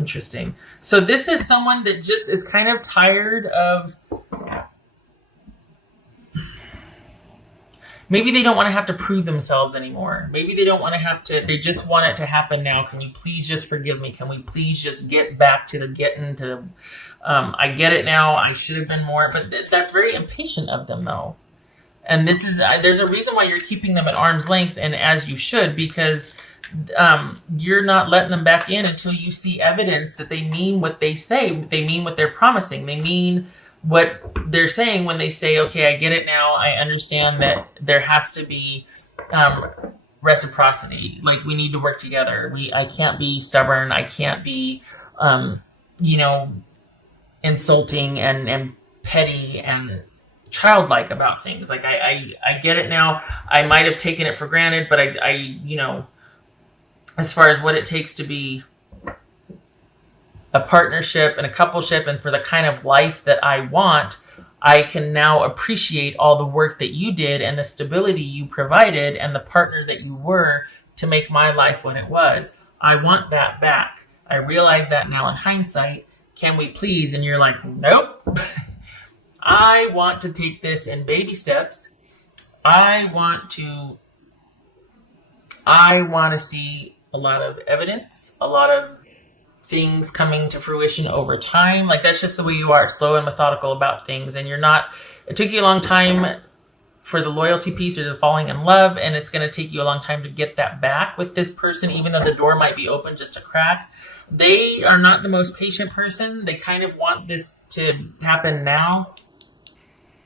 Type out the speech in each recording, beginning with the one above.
Interesting. So this is someone that just is kind of tired of, maybe they don't want to have to prove themselves anymore. Maybe they don't want to have to, they just want it to happen now. Can you please just forgive me? Can we please just get back to the getting to, I get it now. I should have been more, but that's very impatient of them though. And this is, there's a reason why you're keeping them at arm's length, and as you should, because you're not letting them back in until you see evidence that they mean what they say. They mean what they're promising. They mean what they're saying when they say, okay, I get it now. I understand that there has to be reciprocity. Like, we need to work together. I can't be stubborn. I can't be, insulting and petty and childlike about things. Like, I get it now. I might have taken it for granted, but I as far as what it takes to be a partnership and a coupleship and for the kind of life that I want, I can now appreciate all the work that you did and the stability you provided and the partner that you were to make my life what it was. I want that back. I realize that now in hindsight. Can we please? And you're like, nope. I want to take this in baby steps. I want to see a lot of evidence, a lot of things coming to fruition over time. Like, that's just the way you are, slow and methodical about things. And it took you a long time for the loyalty piece or the falling in love, and it's going to take you a long time to get that back with this person, even though the door might be open just a crack. They are not the most patient person. They kind of want this to happen now.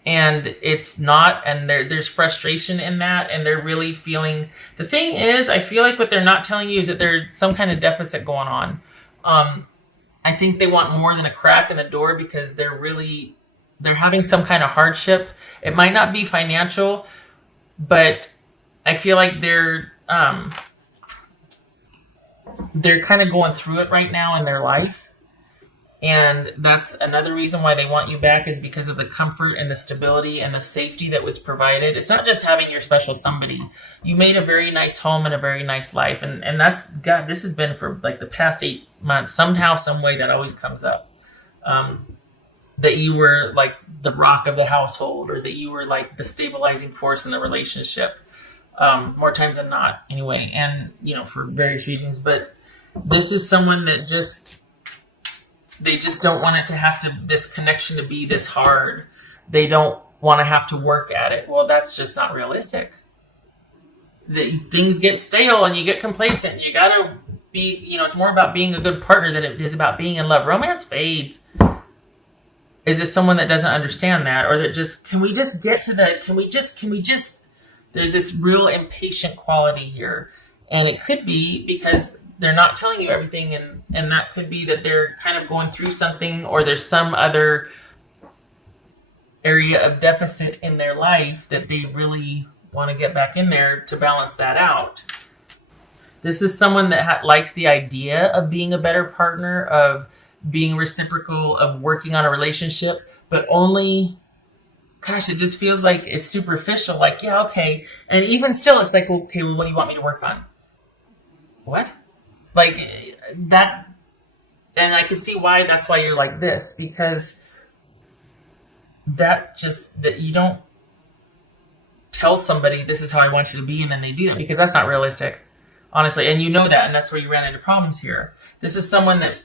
And it's not, and there's frustration in that, and they're really feeling, the thing is, I feel like what they're not telling you is that there's some kind of deficit going on. I think they want more than a crack in the door because they're having some kind of hardship. It might not be financial, but I feel like they're kind of going through it right now in their life. And that's another reason why they want you back, is because of the comfort and the stability and the safety that was provided. It's not just having your special somebody. You made a very nice home and a very nice life. And that's, God, this has been for like the past 8 months. Somehow, some way that always comes up. That you were like the rock of the household, or that you were like the stabilizing force in the relationship. More times than not, anyway. And, for various reasons. But this is someone that they just don't want it to have this connection to be this hard. They don't want to have to work at it. Well, that's just not realistic. Things get stale and you get complacent. You got to be, it's more about being a good partner than it is about being in love. Romance fades. Is this someone that doesn't understand that? Or that just, can we just, there's this real impatient quality here. And it could be because they're not telling you everything, and that could be that they're kind of going through something, or there's some other area of deficit in their life that they really want to get back in there to balance that out. This is someone that likes the idea of being a better partner, of being reciprocal, of working on a relationship, but only, gosh, it just feels like it's superficial. Like, yeah, okay. And even still, it's like, okay, well, what do you want me to work on? What? Like that, and I can see why that's why you're like this, because that you don't tell somebody this is how I want you to be and then they do that, because that's not realistic, honestly. And you know that, and that's where you ran into problems here. This is someone that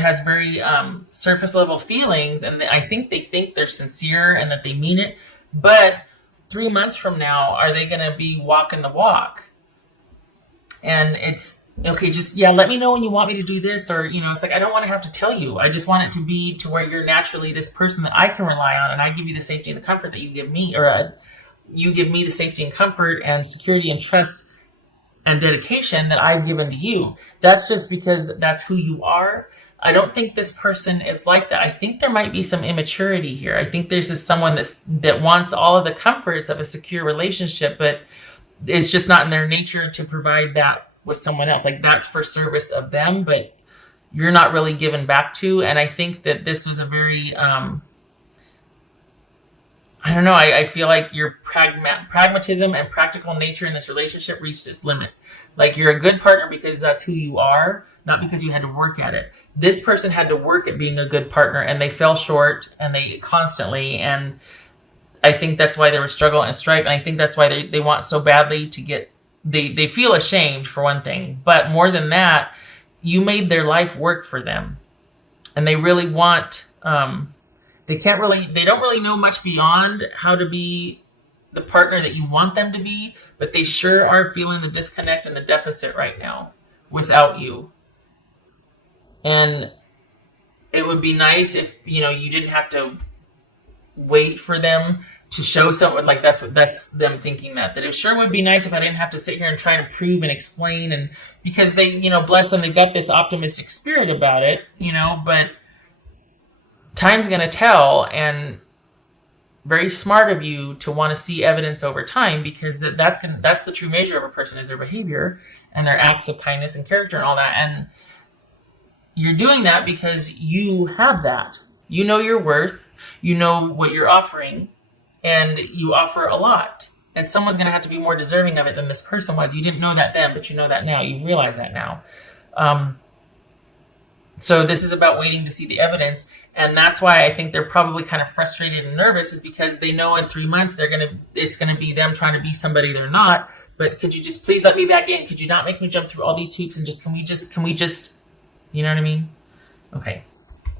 has very surface level feelings, and I think they think they're sincere and that they mean it, but 3 months from now, are they going to be walking the walk? And it's, okay, just, let me know when you want me to do this, or, it's like, I don't want to have to tell you. I just want it to be to where you're naturally this person that I can rely on, and I give you the safety and the comfort that you give me, or you give me the safety and comfort and security and trust and dedication that I've given to you. That's just because that's who you are. I don't think this person is like that. I think there might be some immaturity here. I think there's someone that wants all of the comforts of a secure relationship, but it's just not in their nature to provide that with someone else. Like, that's for service of them, but you're not really given back to. And I think that this was a very, I don't know, I feel like your pragmatism and practical nature in this relationship reached its limit. Like, you're a good partner because that's who you are, not because you had to work at it. This person had to work at being a good partner, and they fell short, and they constantly, and I think that's why they were struggling and strife, and I think that's why they want so badly to get, they feel ashamed for one thing, but more than that, you made their life work for them, and they really want, they don't really know much beyond how to be the partner that you want them to be, but they sure are feeling the disconnect and the deficit right now without you. And it would be nice if, you didn't have to wait for them to show something, like that's them thinking that it sure would be nice if I didn't have to sit here and try and prove and explain, and because they, bless them, they've got this optimistic spirit about it, but time's going to tell, and very smart of you to want to see evidence over time, because that's the true measure of a person, is their behavior and their acts of kindness and character and all that. And you're doing that because you have that. You know your worth, you know what you're offering, and you offer a lot. And someone's going to have to be more deserving of it than this person was. You didn't know that then, but you know that now. You realize that now. So this is about waiting to see the evidence. And that's why I think they're probably kind of frustrated and nervous, is because they know in 3 months it's going to be them trying to be somebody they're not. But could you just please let me back in? Could you not make me jump through all these hoops, and can we just, you know what I mean? Okay.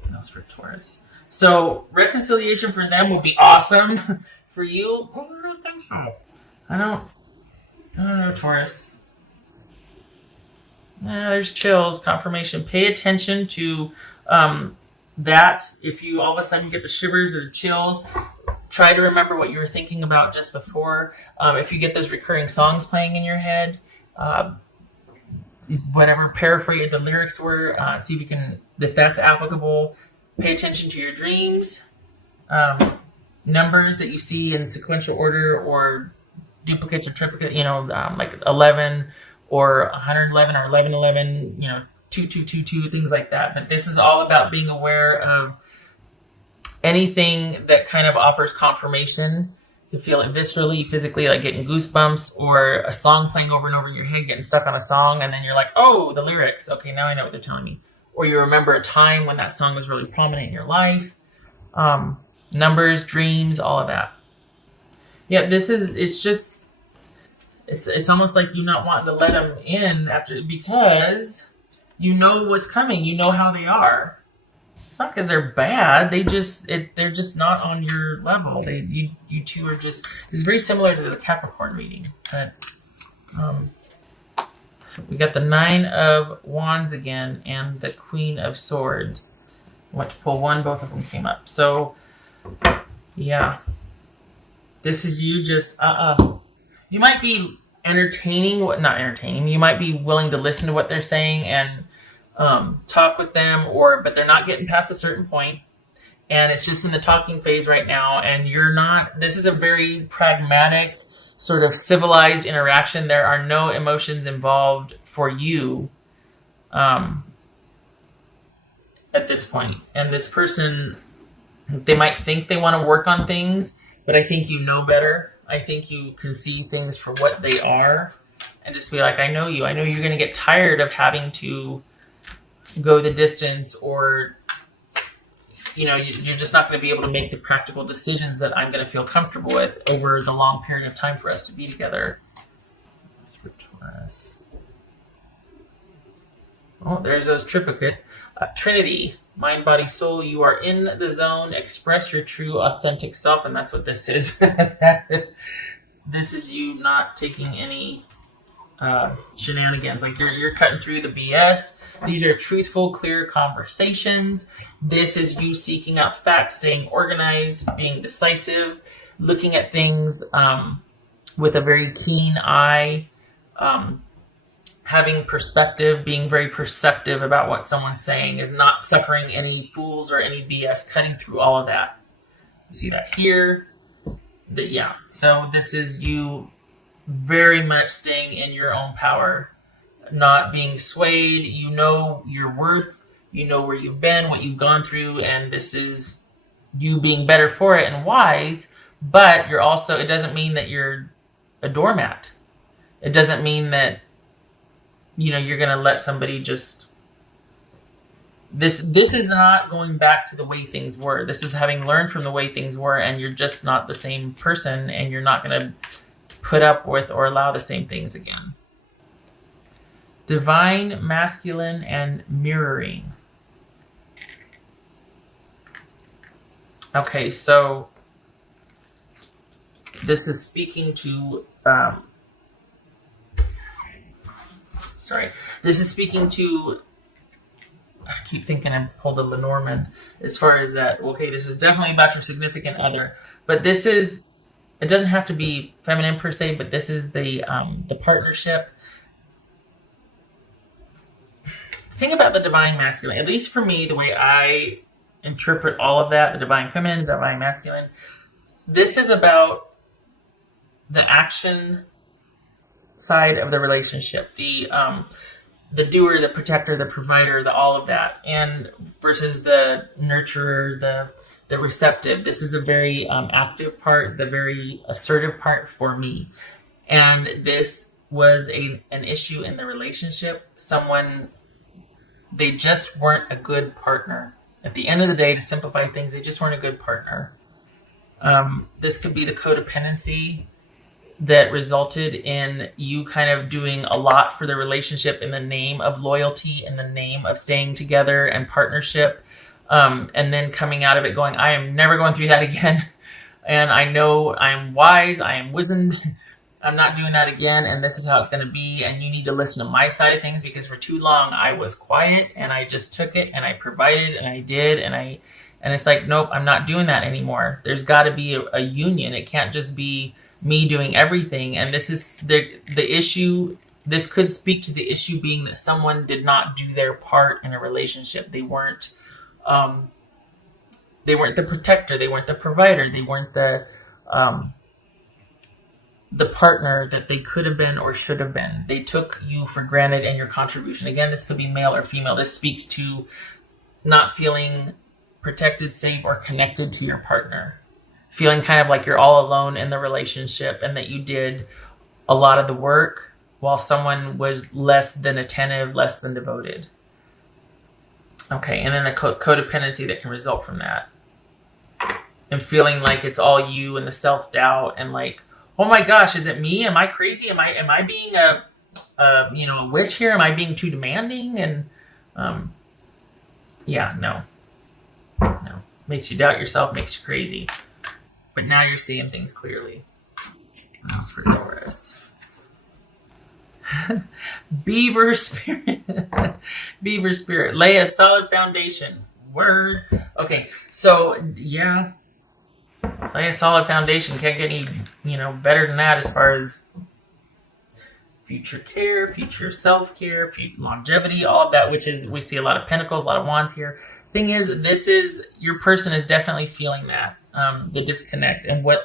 What else for Taurus? So reconciliation for them would be awesome. For you, I don't think so. I don't know, Taurus. There's chills, confirmation. Pay attention to that. If you all of a sudden get the shivers or the chills, try to remember what you were thinking about just before. If you get those recurring songs playing in your head, whatever paraphrase the lyrics were, see if that's applicable. Pay attention to your dreams, numbers that you see in sequential order or duplicates or triplicates, like 11 or 111 or 1111, 2222, things like that. But this is all about being aware of anything that kind of offers confirmation. You feel it viscerally, physically, like getting goosebumps, or a song playing over and over in your head, getting stuck on a song, and then you're like, oh, the lyrics. Okay, now I know what they're telling me. Or you remember a time when that song was really prominent in your life. Numbers, dreams, all of that. Yeah, it's almost like you not wanting to let them in because you know what's coming. You know how they are. It's not because they're bad. They're just not on your level. You two are just. It's very similar to the Capricorn reading. But we got the 9 of Wands again and the Queen of Swords. I went to pull one. Both of them came up. So yeah, this is you just You might be not entertaining. You might be willing to listen to what they're saying and talk with them, but they're not getting past a certain point, and it's just in the talking phase right now. And you're not. This is a very pragmatic, sort of civilized interaction. There are no emotions involved for you at this point. And this person, they might think they want to work on things, but I think you know better. I think you can see things for what they are and just be like, I know you. I know you're going to get tired of having to go the distance, or, you're just not going to be able to make the practical decisions that I'm going to feel comfortable with over the long period of time for us to be together. For Taurus. Oh, there's those triplicate. Trinity. Mind, body, soul, you are in the zone. Express your true, authentic self, and that's what this is. This is you not taking any shenanigans. Like you're cutting through the BS. These are truthful, clear conversations. This is you seeking out facts, staying organized, being decisive, looking at things with a very keen eye. Having perspective, being very perceptive about what someone's saying, is not suffering any fools or any BS, cutting through all of that. You see that here? So this is you very much staying in your own power, not being swayed. You know your worth, you know where you've been, what you've gone through, and this is you being better for it and wise, but you're also, it doesn't mean that you're a doormat. It doesn't mean that you're going to let somebody just This is not going back to the way things were. This is having learned from the way things were, and you're just not the same person, and you're not going to put up with or allow the same things again. Divine, masculine, and mirroring. Okay, so this is speaking to, this is speaking to, I keep thinking I pulled a Lenormand as far as that. Okay, this is definitely about your significant other, but this is, it doesn't have to be feminine per se, but this is the partnership. Think about the divine masculine, at least for me, the way I interpret all of that, the divine feminine, the divine masculine. This is about the action side of the relationship, the doer, the protector, the provider, the all of that, and versus the nurturer, the receptive. This is the very active part, the very assertive part for me. And this was an issue in the relationship. Someone, they just weren't a good partner. At the end of the day, to simplify things, they just weren't a good partner. This could be the codependency that resulted in you kind of doing a lot for the relationship in the name of loyalty, in the name of staying together and partnership, and then coming out of it going, I am never going through that again. And I know I'm wise, I am wizened, I'm not doing that again, and this is how it's going to be, and you need to listen to my side of things, because for too long I was quiet and I just took it and I provided and I did and it's like, nope, I'm not doing that anymore. There's got to be a union. It can't just be me doing everything. And this is the issue. This could speak to the issue being that someone did not do their part in a relationship. They weren't the protector, they weren't the provider, they weren't the partner that they could have been or should have been. They took you for granted and your contribution. Again, this could be male or female. This speaks to not feeling protected, safe, or connected to your partner. Feeling kind of like you're all alone in the relationship and that you did a lot of the work while someone was less than attentive, less than devoted. Okay, and then the codependency that can result from that. And feeling like it's all you and the self-doubt and like, oh my gosh, is it me? Am I crazy? Am I being a witch here? Am I being too demanding? And no. Makes you doubt yourself, makes you crazy. But now you're seeing things clearly. What else for Taurus? Beaver spirit. Beaver spirit. Lay a solid foundation. Word. Okay, so yeah. Lay a solid foundation. Can't get any, better than that as far as future care, future self-care, future longevity, all of that, which is, we see a lot of pentacles, a lot of wands here. Thing is, your person is definitely feeling that, the disconnect and what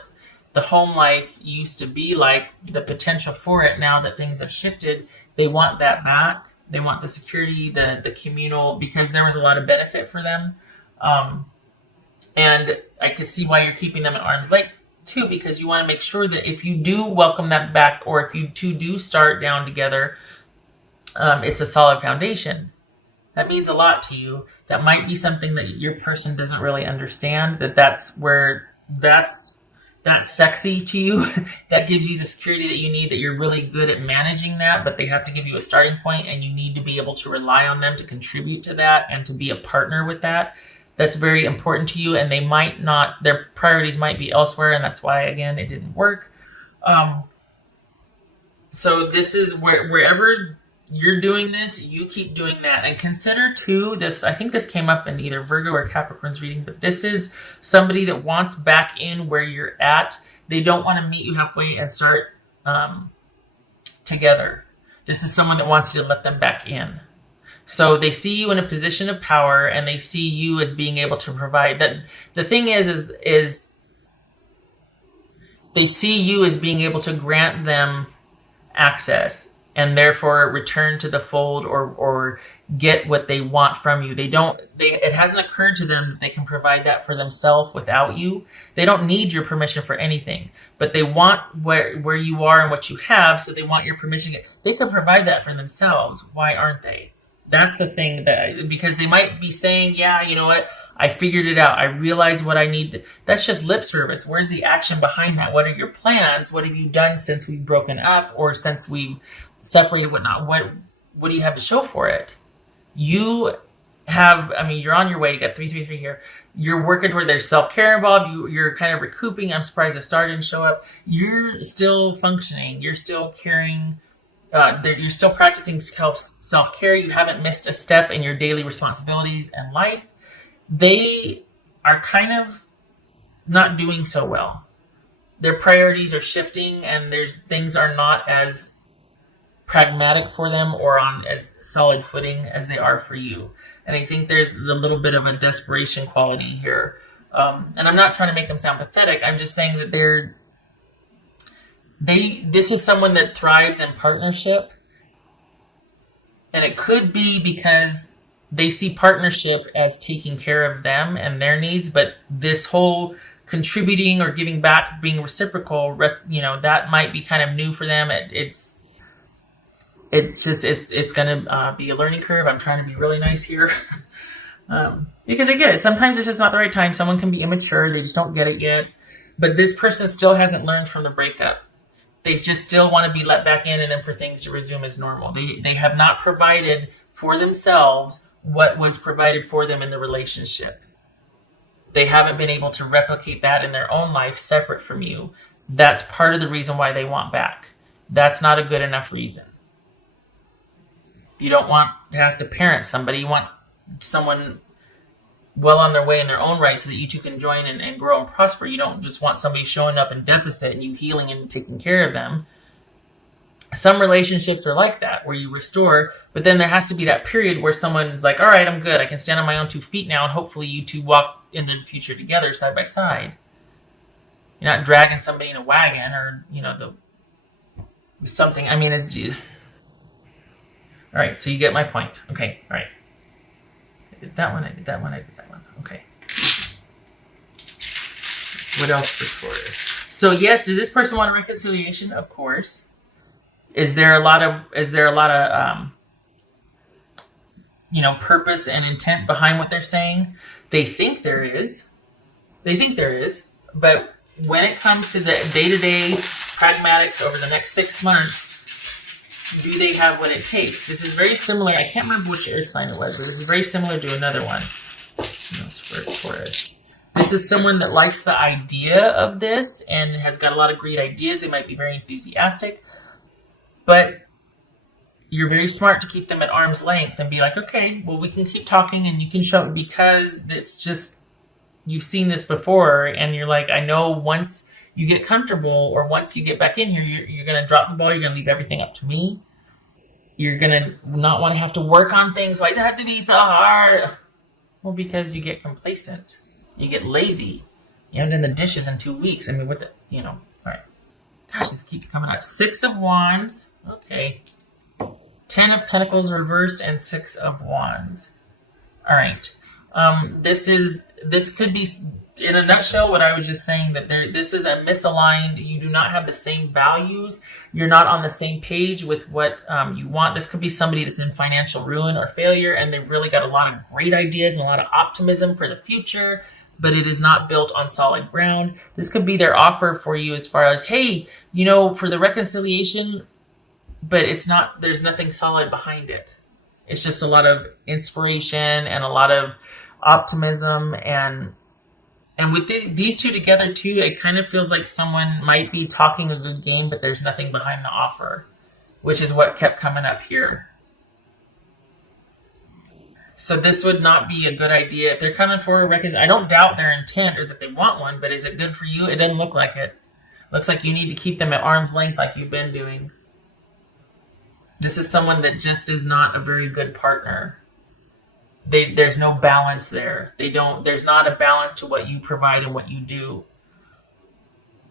the home life used to be like, the potential for it. Now that things have shifted, they want that back. They want the security, the communal, because there was a lot of benefit for them. And I could see why you're keeping them at arm's length too, because you want to make sure that if you do welcome them back, or if you two do start down together, it's a solid foundation. That means a lot to you. That might be something that your person doesn't really understand, that's sexy to you. That gives you the security that you need, that you're really good at managing that, but they have to give you a starting point, and you need to be able to rely on them to contribute to that and to be a partner with that. That's very important to you, and they might not, their priorities might be elsewhere, and that's why, again, it didn't work. So this is wherever you're doing this, you keep doing that. And consider too, this, I think this came up in either Virgo or Capricorn's reading, but this is somebody that wants back in where you're at. They don't want to meet you halfway and start together. This is someone that wants you to let them back in. So they see you in a position of power, and they see you as being able to provide. That the thing is they see you as being able to grant them access, and therefore return to the fold or get what they want from you. It hasn't occurred to them that they can provide that for themselves without you. They don't need your permission for anything, but they want where you are and what you have, so they want your permission. They can provide that for themselves. Why aren't they? That's the thing because they might be saying, yeah, you know what? I figured it out. I realized what I need. That's just lip service. Where's the action behind that? What are your plans? What have you done since we've broken up or since we've separated, whatnot? What do you have to show for it? You have, I mean, you're on your way. You got 333 here. You're working toward there's self-care involved. You're kind of recouping. I'm surprised the star didn't show up. You're still functioning. You're still caring. You're still practicing self-care. You haven't missed a step in your daily responsibilities and life. They are kind of not doing so well. Their priorities are shifting and things are not as pragmatic for them or on as solid footing as they are for you. And I think there's a little bit of a desperation quality here. And I'm not trying to make them sound pathetic. I'm just saying that this is someone that thrives in partnership. And it could be because they see partnership as taking care of them and their needs, but this whole contributing or giving back, being reciprocal, that might be kind of new for them. It's going to be a learning curve. I'm trying to be really nice here. Because I get it. Sometimes it's just not the right time. Someone can be immature. They just don't get it yet. But this person still hasn't learned from the breakup. They just still want to be let back in and then for things to resume as normal. They have not provided for themselves what was provided for them in the relationship. They haven't been able to replicate that in their own life separate from you. That's part of the reason why they want back. That's not a good enough reason. You don't want to have to parent somebody. You want someone well on their way in their own right so that you two can join and grow and prosper. You don't just want somebody showing up in deficit and you healing and taking care of them. Some relationships are like that, where you restore, but then there has to be that period where someone's like, all right, I'm good. I can stand on my own 2 feet now, and hopefully you two walk into the future together side by side. You're not dragging somebody in a wagon or, something. I mean, all right, so you get my point. Okay, all right. I did that one. Okay. What else for Taurus? So yes, does this person want a reconciliation? Of course. Is there a lot of purpose and intent behind what they're saying? They think there is. But when it comes to the day-to-day pragmatics over the next 6 months, do they have what it takes? This is very similar. I can't remember which air sign it was, but this is very similar to another one. That's for Taurus. This is someone that likes the idea of this and has got a lot of great ideas. They might be very enthusiastic. But you're very smart to keep them at arm's length and be like, okay, well, we can keep talking and you can show it because it's just, you've seen this before. And you're like, I know once you get comfortable or once you get back in here, you're going to drop the ball. You're going to leave everything up to me. You're going to not want to have to work on things. Why does it have to be so hard? Well, because you get complacent. You get lazy. You haven't done the dishes in 2 weeks. I mean, all right. Gosh, this keeps coming up. 6 of Wands. Okay. 10 of Pentacles reversed and 6 of Wands. All right. This could be, in a nutshell, what I was just saying, that this is a misaligned. You do not have the same values. You're not on the same page with what you want. This could be somebody that's in financial ruin or failure, and they've really got a lot of great ideas and a lot of optimism for the future, but it is not built on solid ground. This could be their offer for you as far as, hey, for the reconciliation, but there's nothing solid behind it. It's just a lot of inspiration and a lot of optimism. And with these two together too, it kind of feels like someone might be talking a good game, but there's nothing behind the offer, which is what kept coming up here. So this would not be a good idea. If they're coming for a reconciliation, I don't doubt their intent or that they want one, but is it good for you? It doesn't look like it. Looks like you need to keep them at arm's length like you've been doing. This is someone that just is not a very good partner. There's no balance there. There's not a balance to what you provide and what you do.